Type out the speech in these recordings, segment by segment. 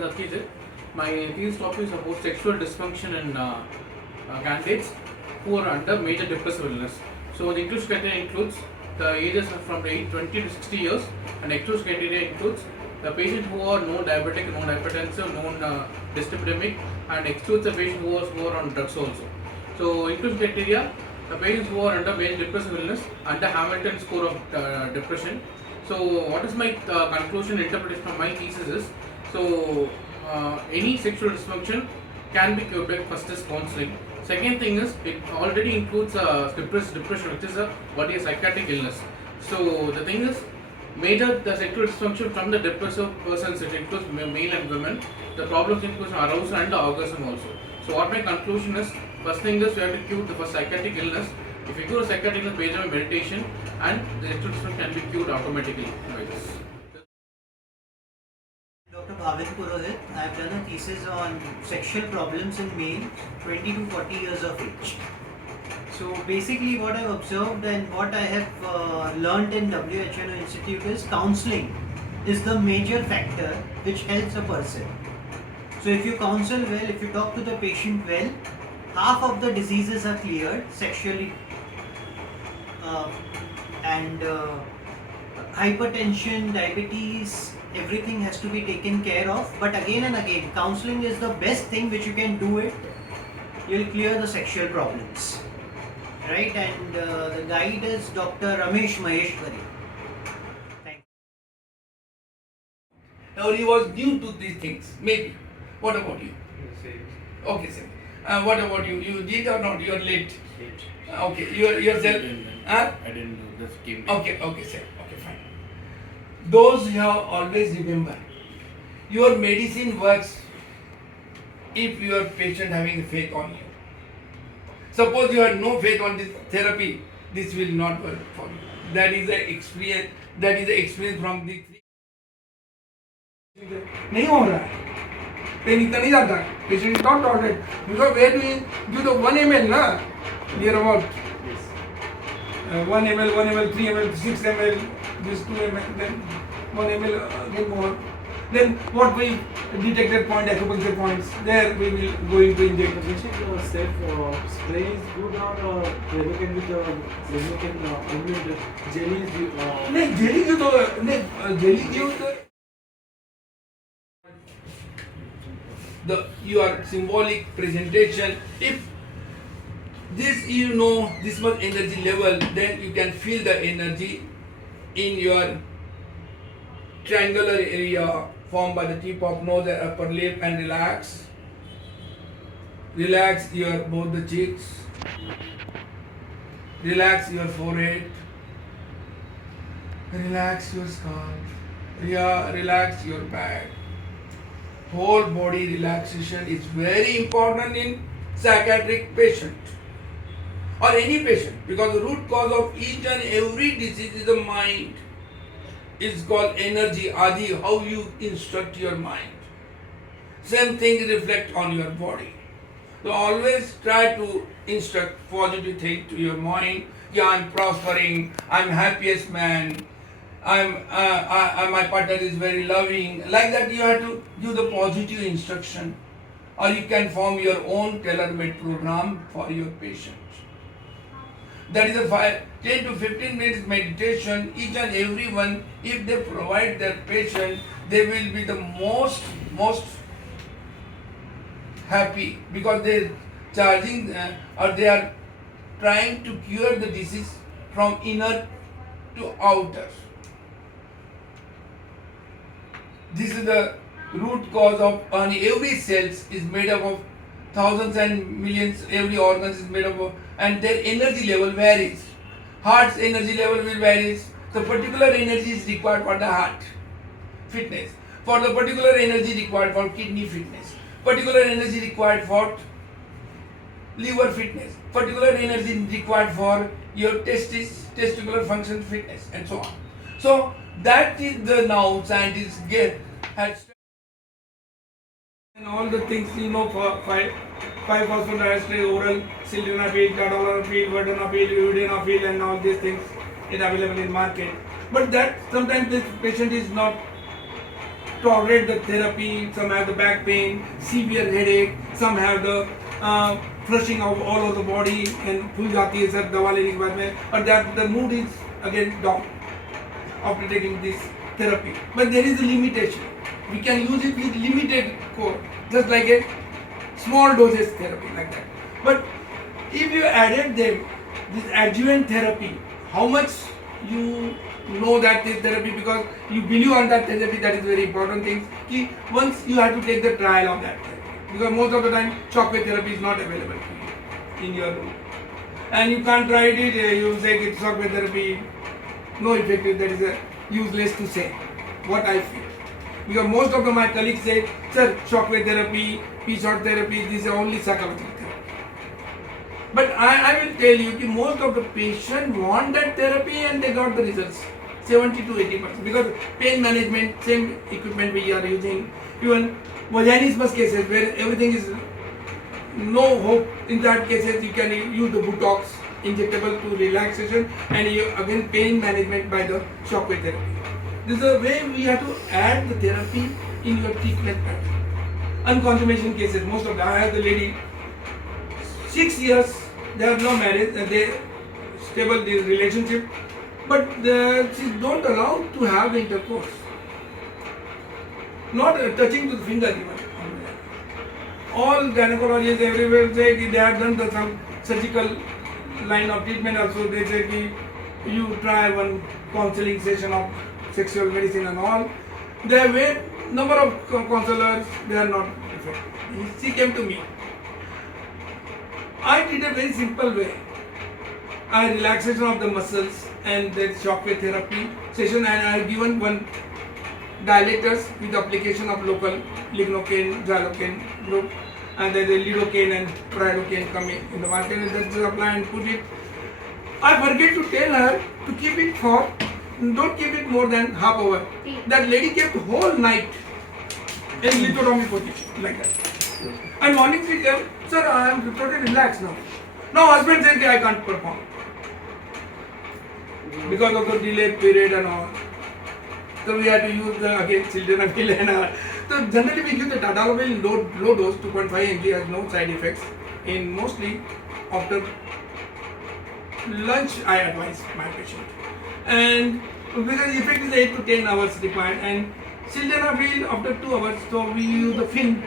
Dr. Satyajit. My thesis topic is about sexual dysfunction in candidates who are under major depressive illness. So the inclusion criteria includes the ages from the age 20 to 60 years, and exclusion criteria includes the patient who are known diabetic, known hypertensive, known dyslipidemic, and excludes the patient who are on drugs also. So inclusion criteria, the patients who are under major depressive illness, under Hamilton score of depression. So what is my conclusion interpretation of my thesis is, so any sexual dysfunction can be cured by first is counseling. Second thing is, it already includes depression, which is a psychiatric illness. So the thing is, the sexual dysfunction from the depressive persons, it includes male and women. The problems include arousal and orgasm also. So what my conclusion is, first thing is we have to cure the first psychiatric illness. If you cure psychiatric illness based on meditation, and the sexual dysfunction can be cured automatically by this. Dr. Bhavin, I have done a thesis on sexual problems in male 20 to 40 years of age. So basically what I have observed and what I have learned in WNHO Institute is counseling is the major factor which helps a person. So if you counsel well, if you talk to the patient well, half of the diseases are cleared sexually, and hypertension, diabetes, everything has to be taken care of. But again and again, counseling is the best thing which you can do it. You'll clear the sexual problems, right? And the guide is Dr. Ramesh Maheshwari. Thank you. Or he was new to these things, maybe. What about you? Same. Okay, sir. What about you? You did or not? You are late. Late. Okay, you yourself. Huh? I didn't do this game. Okay, sir. Okay, fine. Those you have always remember, your medicine works if your patient having faith on you. Suppose you have no faith on this therapy, this will not work for you. That is the experience. That is the experience from the three. नहीं हो रहा है, pen इतना नहीं जाता है, patient is not tolerant because where do you do the 1 ml ना, near about 1 ml, 1 ml, 3 ml, 6 ml, this 2 ml, then 1 ml again more. Then what we detected point, acupuncture points, there we will going to inject. Self spray is good or Remicade with Remicade unlimited jellies? नहीं jelly जो तो नहीं jelly जो the your symbolic presentation. If this you know this much energy level, then you can feel the energy in your triangular area formed by the tip of nose and upper lip, and relax. Relax your both the cheeks. Relax your forehead. Relax your skull. Yeah, relax your back. Whole body relaxation is very important in psychiatric patient or any patient, because the root cause of each and every disease is the mind. It's called energy, adi, how you instruct your mind. Same thing reflect on your body. So always try to instruct positive thing to your mind. Yeah, I'm prospering, I'm happiest man, my partner is very loving. Like that you have to do the positive instruction, or you can form your own tailor-made program for your patient. That is a 10 to 15 minutes meditation. Each and every one, if they provide their patient, they will be the most happy, because they charging or they are trying to cure the disease from inner to outer. This is the root cause of every cells is made up of thousands and millions. Every organ is made up of, and their energy level varies. Heart's energy level will vary. The particular energy is required for the heart fitness. For the particular energy required for kidney fitness. Particular energy required for liver fitness. Particular energy required for your testicular function fitness, and so on. So that is the now scientists had and all the things for 5-phosphodiesterase, oral sildenafil, tadalafil, vardenafil, udenafil, and all these things is available in market. But that sometimes this patient is not tolerate the therapy, some have the back pain, severe headache, some have the flushing of all over the body and फूल जाती है sir दवा लेने के बाद में, or that the mood is again down after taking this therapy. But there is a limitation. We can use it with limited course, just like a small doses therapy like that. But if you added them this adjuvant therapy, how much you know that this therapy, because you believe on that therapy, that is very important thing. Ki once you have to take the trial of that therapy, because most of the time shockwave therapy is not available to you in your room, and you can't try it. You say it's shockwave therapy, no effective. That is useless to say. What I feel, because most of my colleagues say, sir, shockwave therapy, P-shot therapy, this is only psychological therapy. But I will tell you that most of the patients want that therapy and they got the results, 70 to 80%. Because pain management, same equipment we are using, even vaginismus cases where everything is no hope, in that cases you can use the Botox injectable to relaxation, and you again pain management by the shockwave therapy. This is the way we have to add the therapy in your treatment pattern. Unconsummation cases, most of them, I have the lady 6 years, they have no marriage, they stable the relationship, but she don't allow to have intercourse, not touching to the finger even. All gynecologists everywhere say they have done some surgical line of treatment also. They say ki you try one counseling session of sexual medicine and all. They have wait number of counselors, they are not effective. She came to me. I did a very simple way. I relaxation of the muscles and the shockwave therapy session, and I given one dilators with application of local lignocaine, xylocaine group, and then the lidocaine and pridocaine coming in the market, and just apply and put it. I forget to tell her to keep it for, don't keep it more than half hour. That lady kept whole night in lithotomy position like that. And morning she came, sir, I am totally relaxed now. Now husband said I can't perform because of the delay period and all. So we had to use the again sildenafil and all. So generally we give the tadalafil low dose 2.5 mg has no side effects. In mostly after lunch I advise my patient. And because effect is 8 to 10 hours required, and sildenafil after 2 hours, so we use the fin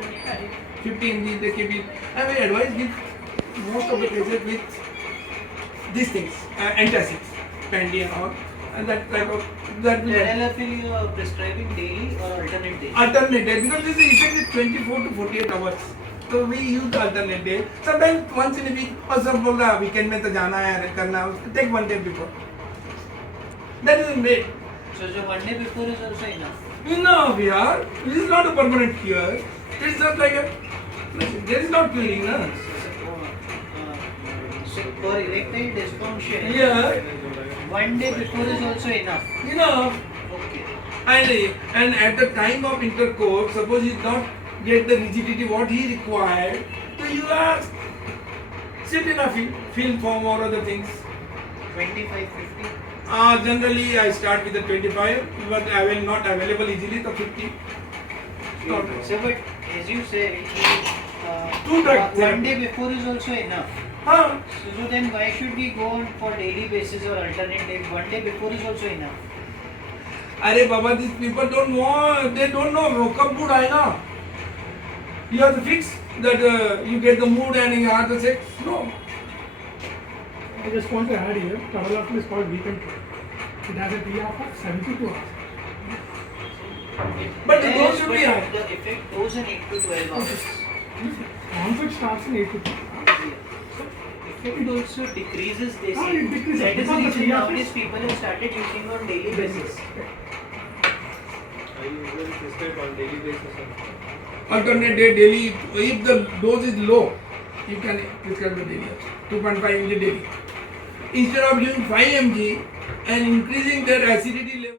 50 mg they keep it. And we advise give most of the cases with these things, antacids, Pandy and all, and that type of that will Tadalafil you are prescribing daily or alternate days? alternate day, because this effect is 24 to 48 hours. So we use the alternate day. Sometimes once in a week, or some बोलता weekend में तो जाना है करना है, take one day before. That is a way. So the one day before is also enough? No, we are. This is not a permanent cure. It is just like a. There is not curing, no. So for erectile dysfunction, Yeah. one day before is also enough? Enough. Okay. And at the time of intercourse, suppose he not get the rigidity what he required, so you are sit in a film form or other things. 25, 50? Generally I start with the 25, but I will not available easily the 50. Not So but as you said, Two drugs. one day before is also enough. Huh? So then why should we go on for daily basis or alternate days? One day before is also enough. अरे बाबा, these people don't want, they don't know कब mood आएगा. You have to fix that you get the mood and you have the sex. No. I just want to add here, tadalafil is called weekend drug. It has a TR of 72 hours. But the Yes, dose should but be high. the effect goes in 8 to 12 hours. Onset starts in 8 to 10. Effect also decreases, they Ah, say. it decreases That is the because the reason TR nowadays people have started using on daily basis. I usually prescribe on daily basis. Alternate day daily. If the dose is low, you can prescribe the daily. 2.5 mg daily. Instead of doing 5 mg and increasing their acidity level.